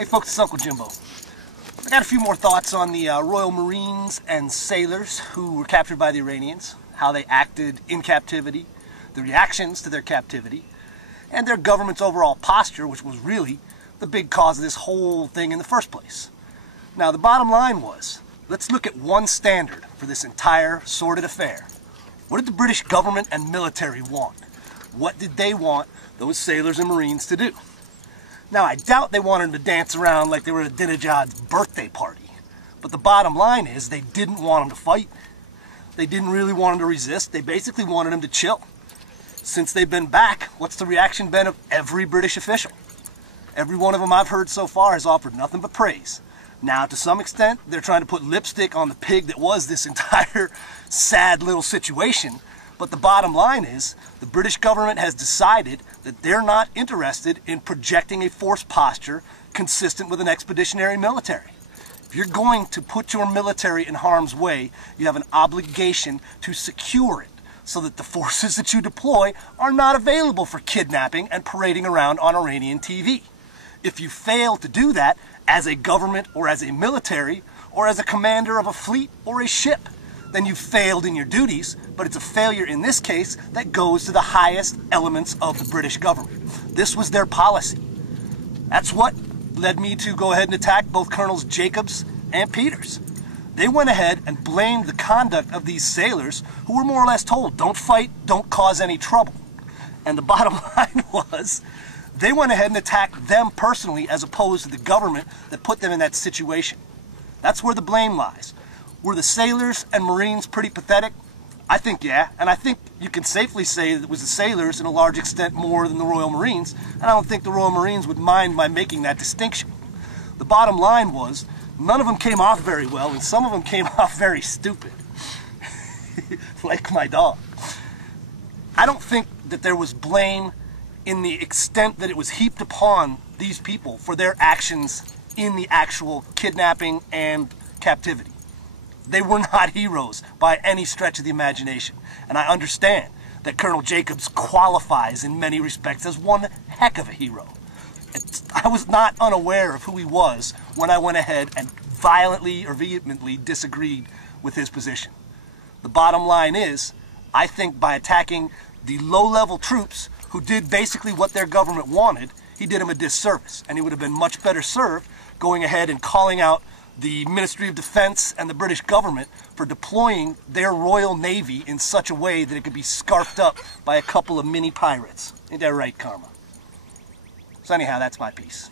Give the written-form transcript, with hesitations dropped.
Hey folks, it's Uncle Jimbo. I got a few more thoughts on the Royal Marines and sailors who were captured by the Iranians, how they acted in captivity, the reactions to their captivity, and their government's overall posture, which was really the big cause of this whole thing in the first place. Now, the bottom line was, let's look at one standard for this entire sordid affair. What did the British government and military want? What did they want those sailors and Marines to do? Now, I doubt they wanted them to dance around like they were at Ahmadinejad's birthday party. But the bottom line is they didn't want them to fight. They didn't really want them to resist. They basically wanted them to chill. Since they've been back, what's the reaction been of every British official? Every one of them I've heard so far has offered nothing but praise. Now, to some extent, they're trying to put lipstick on the pig that was this entire sad little situation. But the bottom line is, the British government has decided that they're not interested in projecting a force posture consistent with an expeditionary military. If you're going to put your military in harm's way, you have an obligation to secure it so that the forces that you deploy are not available for kidnapping and parading around on Iranian TV. If you fail to do that as a government or as a military or as a commander of a fleet or a ship, then you've failed in your duties, but it's a failure in this case that goes to the highest elements of the British government. This was their policy. That's what led me to go ahead and attack both Colonels Jacobs and Peters. They went ahead and blamed the conduct of these sailors who were more or less told, don't fight, don't cause any trouble. And the bottom line was, they went ahead and attacked them personally as opposed to the government that put them in that situation. That's where the blame lies. Were the sailors and Marines pretty pathetic? I think yeah, and I think you can safely say that it was the sailors in a large extent more than the Royal Marines, and I don't think the Royal Marines would mind my making that distinction. The bottom line was, none of them came off very well, and some of them came off very stupid. Like my dog. I don't think that there was blame in the extent that it was heaped upon these people for their actions in the actual kidnapping and captivity. They were not heroes by any stretch of the imagination. And I understand that Colonel Jacobs qualifies in many respects as one heck of a hero. I was not unaware of who he was when I went ahead and violently or vehemently disagreed with his position. The bottom line is, I think by attacking the low-level troops who did basically what their government wanted, he did him a disservice. And he would have been much better served going ahead and calling out the Ministry of Defense and the British government for deploying their Royal Navy in such a way that it could be scarfed up by a couple of mini pirates. Ain't that right, Karma? So anyhow, that's my piece.